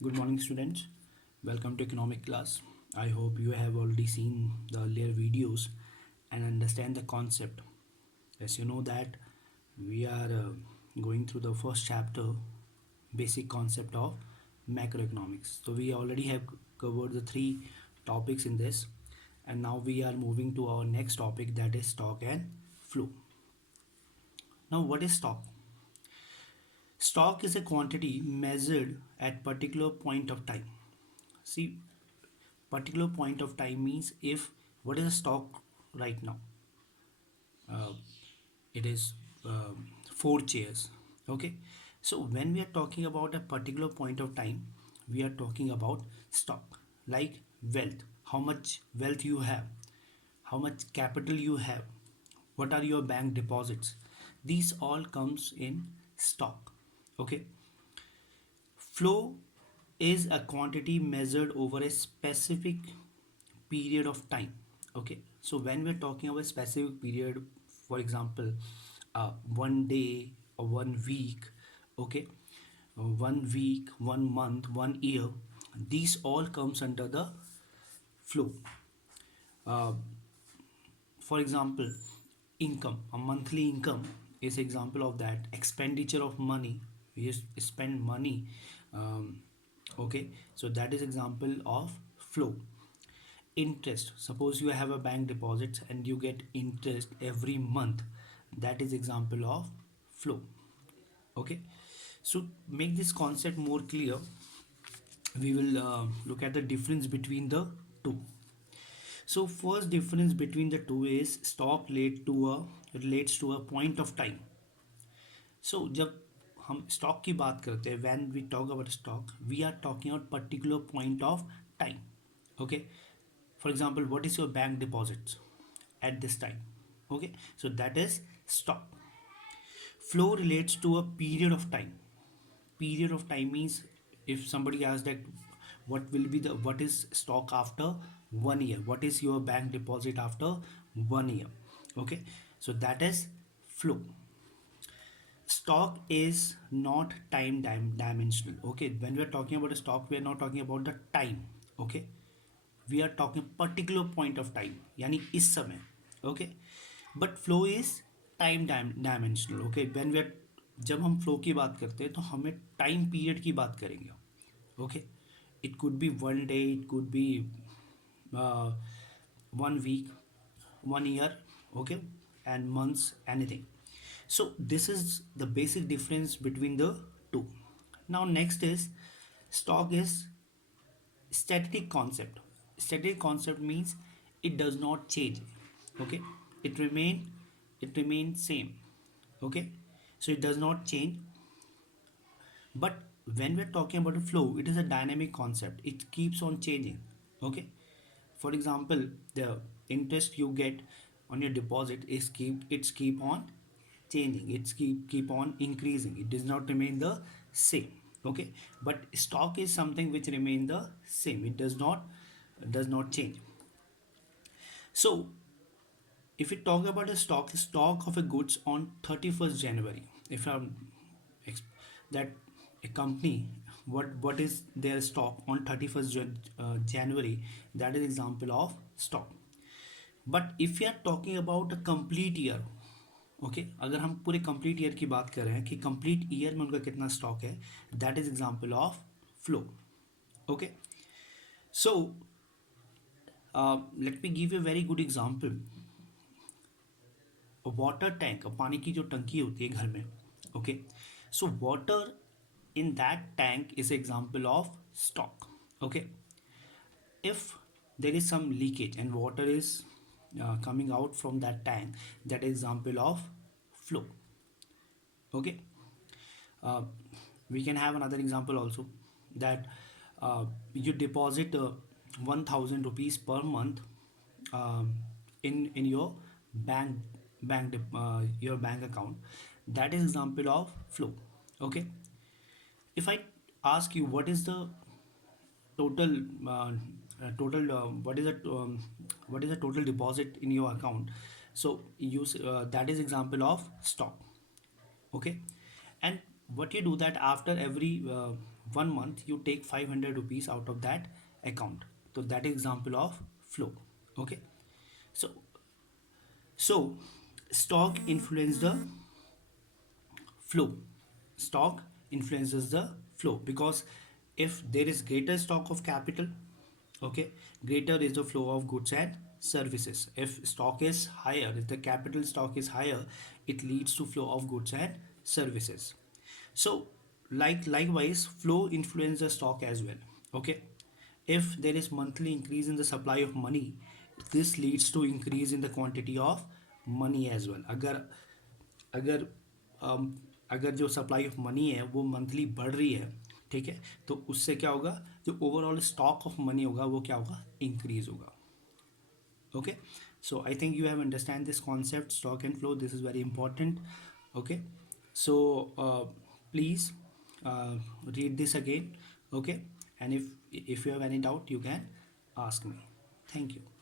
Good morning, students. Welcome to economic class. I hope you have already seen the earlier videos and understand the concept. As you know that we are going through the first chapter, basic concept of macroeconomics. So we already have covered the three topics in this, and now we are moving to our next topic, that is stock and flow. Now, what is stock? Stock is a quantity measured at particular point of time. See, particular point of time means if what is a stock right now, uh, it is four chairs. Okay, so when we are talking about a particular point of time, we are talking about stock, like wealth, how much wealth you have, how much capital you have, what are your bank deposits. These all comes in stock. Okay, flow is a quantity measured over a specific period of time. Okay, so when we're talking about a specific period, for example, one day or 1 week, okay, 1 week, 1 month, 1 year, these all comes under the flow. uh, for example, income, a monthly income is example of that. Expenditure of money, we just spend money. Okay, so that is example of flow. Interest, suppose you have a bank deposit and you get interest every month, that is example of flow. Okay, so make this concept more clear, we will look at the difference between the two. So first difference between the two is stock relates to a point of time. So जब हम stock की बात करते हैं, when we talk about stock, we are talking about particular point of time. Okay, for example, what is your bank deposits at this time? Okay, so that is stock. Flow relates to a period of time. Period of time means if somebody asks that what is stock after 1 year, what is your bank deposit after 1 year. Okay, so that is flow. Stock is not dimensional. Okay, when we are talking about a stock, we are not talking about the time. Okay, we are talking particular point of time, यानी इस समय. Okay, but flow is dimensional. Okay, when we are जब हम flow की बात करते हैं तो हमें टाइम पीरियड की बात करेंगे. Okay, it could be 1 day, it could be 1 week, 1 year. Okay, and months, anything. So this is the basic difference between the two. Now next is stock is static concept. Static concept means it does not change. Okay, it remains same. Okay, so it does not change. But when we're talking about a flow, it is a dynamic concept, it keeps on changing. Okay, for example, the interest you get on your deposit is keep on changing, it's keep on increasing, it does not remain the same. Okay, but stock is something which remain the same, it does not change. So if we talk about a stock of a goods on 31st January, if I'm that a company, what is their stock on 31st January, that is example of stock. But if we are talking about a complete year, okay अगर हम पूरे complete year की बात कर रहे हैं कि complete year में उनका कितना स्टॉक है, that is example of flow. Okay, so let me give a very good example. Water tank, पानी की जो टंकी होती है घर में. Okay, so water in that tank is example of stock. Okay, if there is some leakage and water is coming out from that tank, that is example of flow. Okay, uh, we can have another example also, that you deposit 1000 rupees per month um, in your your bank account, that is example of flow. Okay, if I ask you total uh, total what is the total deposit in your account, so that is example of stock. Okay, and what you do that after every one month you take 500 rupees out of that account. So that is example of flow. Okay. So stock influence the flow. Stock influences the flow because if there is greater stock of capital, okay, greater is the flow of goods and services. If stock is higher, if the capital stock is higher, it leads to flow of goods and services. So likewise flow influences the stock as well. Okay, if there is monthly increase in the supply of money, this leads to increase in the quantity of money as well. अगर अम, अगर जो supply of money है वो monthly बढ़ रही है, ठीक है, तो उससे क्या होगा, जो ओवरऑल स्टॉक ऑफ मनी होगा वो क्या होगा, इंक्रीज होगा. Okay, so I think you have understand this concept stock and flow. This is very important. Okay, so please uh, read this again. Okay, and if you have any doubt you can ask me. Thank you.